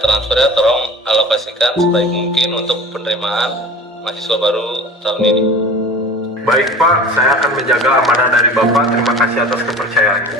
transfernya tolong alokasikan sebaik mungkin untuk penerimaan mahasiswa baru tahun ini. Baik Pak, saya akan menjaga amanah dari Bapak. Terima kasih atas kepercayaannya.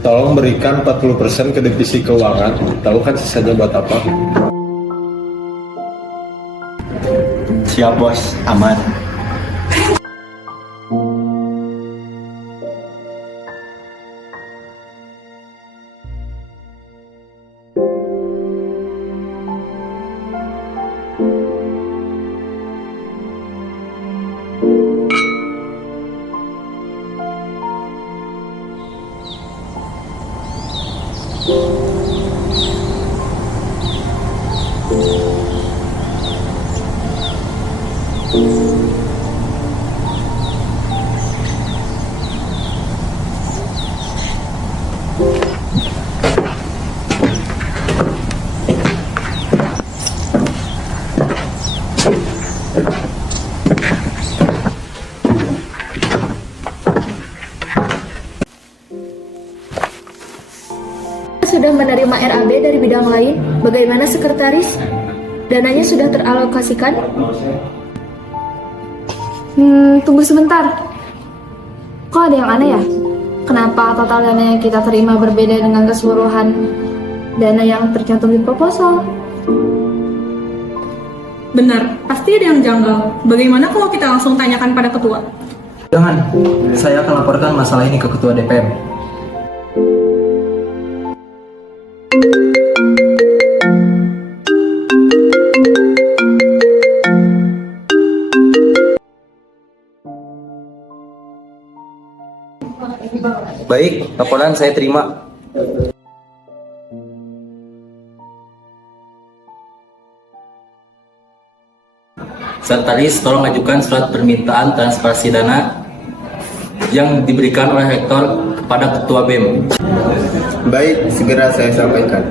Tolong berikan 40% ke divisi keuangan. Tahu kan sisanya buat apa? Siap bos, aman. Sudah menerima RAB dari bidang lain. Bagaimana sekretaris? Dananya sudah teralokasikan? Tunggu sebentar. Kok ada yang aneh ya? Kenapa total dana yang kita terima berbeda dengan keseluruhan dana yang tercantum di proposal? Benar, pasti ada yang janggal. Bagaimana kalau kita langsung tanyakan pada ketua? Jangan, saya akan laporkan masalah ini ke ketua DPM. Baik, laporan saya terima. Sekretaris, tolong ajukan surat permintaan transparansi dana yang diberikan oleh rektor kepada ketua BEM. Baik, segera saya sampaikan.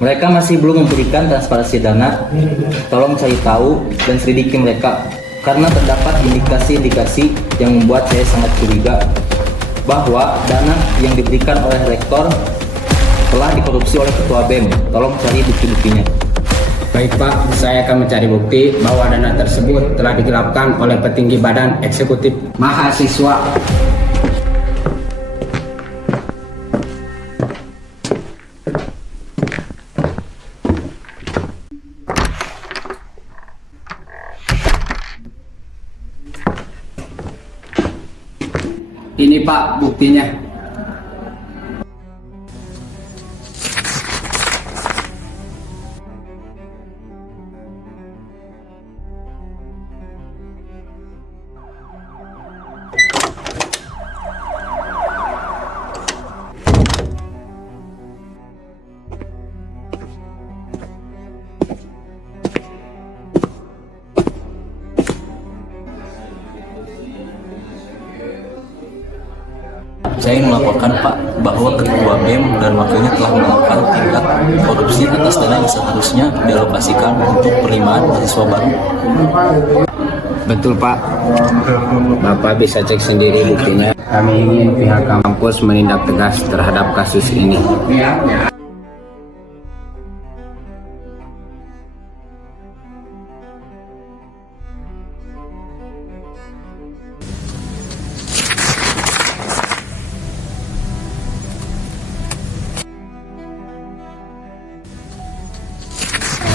Mereka masih belum memberikan transparansi dana. Tolong cari tahu dan selidiki mereka, karena terdapat indikasi-indikasi yang membuat saya sangat curiga bahwa dana yang diberikan oleh rektor telah dikorupsi oleh ketua BEM. Tolong cari bukti-buktinya. Baik Pak, saya akan mencari bukti bahwa dana tersebut telah digelapkan oleh petinggi badan eksekutif mahasiswa. Ini Pak buktinya. Saya ingin melaporkan Pak bahwa ketua BEM dan wakilnya telah melakukan tindak korupsi atas dana yang seharusnya dialokasikan untuk penerimaan mahasiswa baru. Betul Pak. Bapak bisa cek sendiri buktinya. Kami ingin pihak kampus menindak tegas terhadap kasus ini.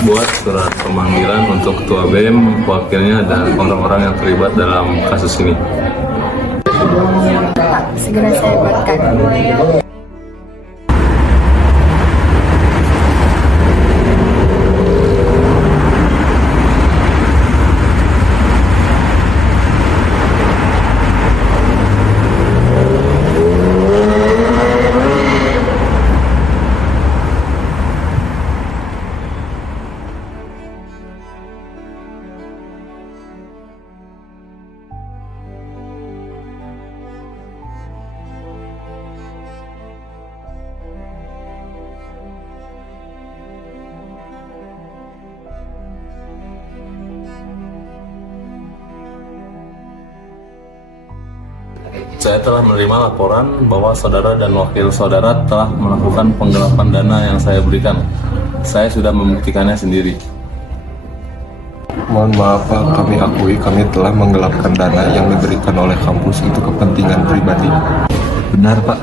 Buat surat pemanggilan untuk ketua BEM, wakilnya, dan orang-orang yang terlibat dalam kasus ini. Pak, segera saya buatkan. Saya telah menerima laporan bahwa saudara dan wakil saudara telah melakukan penggelapan dana yang saya berikan. Saya sudah membuktikannya sendiri. Mohon maaf Pak, kami akui kami telah menggelapkan dana yang diberikan oleh kampus untuk kepentingan pribadi. Benar, Pak.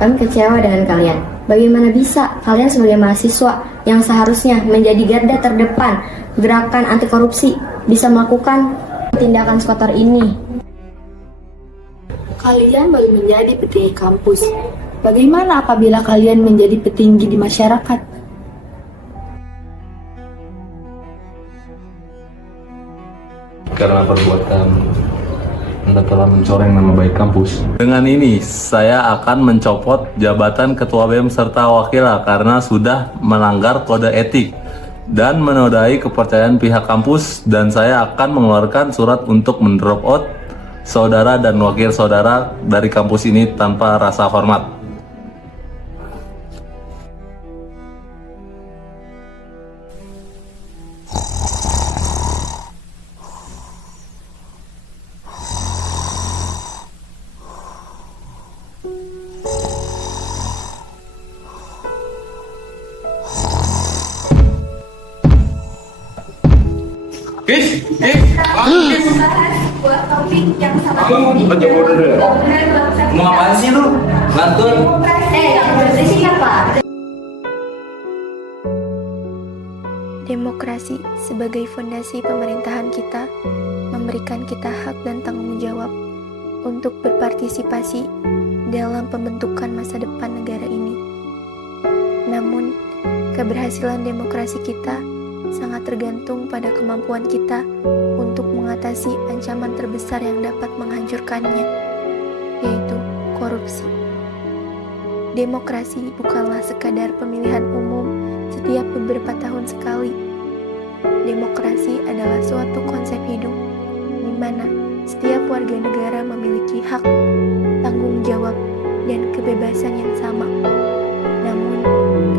Kami kecewa dengan kalian. Bagaimana bisa kalian sebagai mahasiswa yang seharusnya menjadi garda terdepan gerakan anti korupsi bisa melakukan tindakan kotor ini? Kalian baru menjadi petinggi kampus. Bagaimana apabila kalian menjadi petinggi di masyarakat? Karena perbuatan Anda telah mencoreng nama baik kampus. Dengan ini, saya akan mencopot jabatan Ketua BEM serta wakilnya karena sudah melanggar kode etik dan menodai kepercayaan pihak kampus, dan saya akan mengeluarkan surat untuk mendrop out saudara dan wakil saudara dari kampus ini tanpa rasa hormat. Mau apaan sih lu? Lantun. Demokrasi sebagai fondasi pemerintahan kita memberikan kita hak dan tanggung jawab untuk berpartisipasi dalam pembentukan masa depan negara ini. Namun, keberhasilan demokrasi kita sangat tergantung pada kemampuan kita untuk mengatasi ancaman terbesar yang dapat menghancurkannya, yaitu korupsi. Demokrasi bukanlah sekadar pemilihan umum setiap beberapa tahun sekali. Demokrasi adalah suatu konsep hidup di mana setiap warga negara memiliki hak, tanggung jawab, dan kebebasan yang sama. Namun,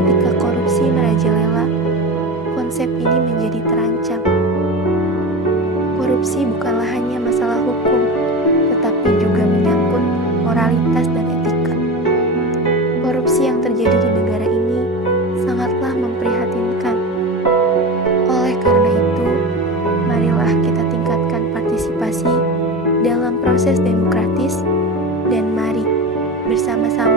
ketika korupsi merajalela, konsep ini menjadi terancam. Korupsi bukanlah hanya masalah hukum, tetapi juga menyangkut moralitas dan etika. Korupsi yang terjadi di negara ini sangatlah memprihatinkan. Oleh karena itu, marilah kita tingkatkan partisipasi dalam proses demokratis dan mari bersama-sama